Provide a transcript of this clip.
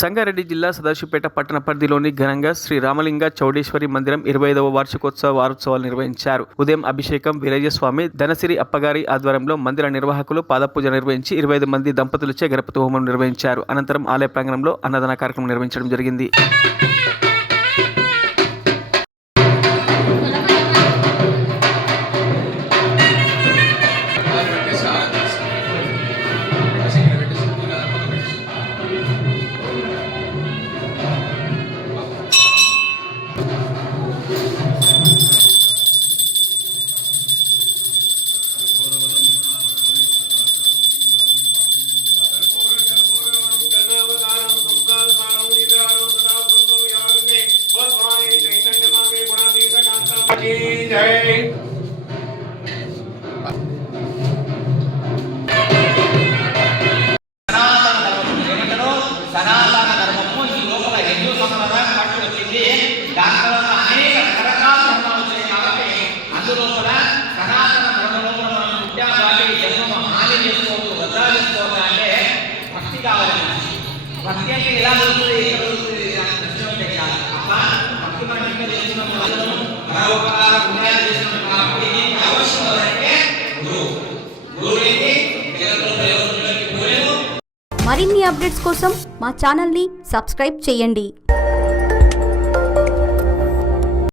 సంగారెడ్డి జిల్లా సదాశివపేట పట్టణ పరిధిలోని ఘనంగా శ్రీ రామలింగ చౌడేశ్వరి మందిరం 25వ వార్షికోత్సవ వారోత్సవాలు నిర్వహించారు. ఉదయం అభిషేకం వీరయ్యస్వామి ధనసిరి అప్పగారి ఆధ్వర్యంలో మందిర నిర్వాహకులు పాదపూజ నిర్వహించి 25 మంది దంపతులచే గణపతి హోమం నిర్వహించారు. అనంతరం ఆలయ ప్రాంగణంలో అన్నదాన కార్యక్రమం నిర్వహించడం జరిగింది. సనాతన ధర్మము ఈ లోపల హిందూ సంప్రదాయం పట్టు వచ్చింది. దాంట్లో అనేక రకరకాల ధర్మాలు వచ్చాయి కాబట్టి అందులో కూడా సనాతన ధర్మంలో మనం పుట్టాం కాబట్టి జన్మము హాని చేసుకోవద్దు, వృధా చేసుకోవద్దు అంటే భక్తి కావాలి. భక్తి అంటే ఎలా దొరుకుతుంది, ఎక్కడ దొరుకుతుంది దర్శనం చేయాలి. అలా భక్తి మనం ఇంకా చేస్తున్నప్పుడు పరోపకార పుణ్యాలు చేస్తున్నాం కాబట్టి అవసరం అంటే గురువు ఏంటి మరిన్ని అప్డేట్స్ కోసం మా ఛానల్ని సబ్స్క్రైబ్ చేయండి.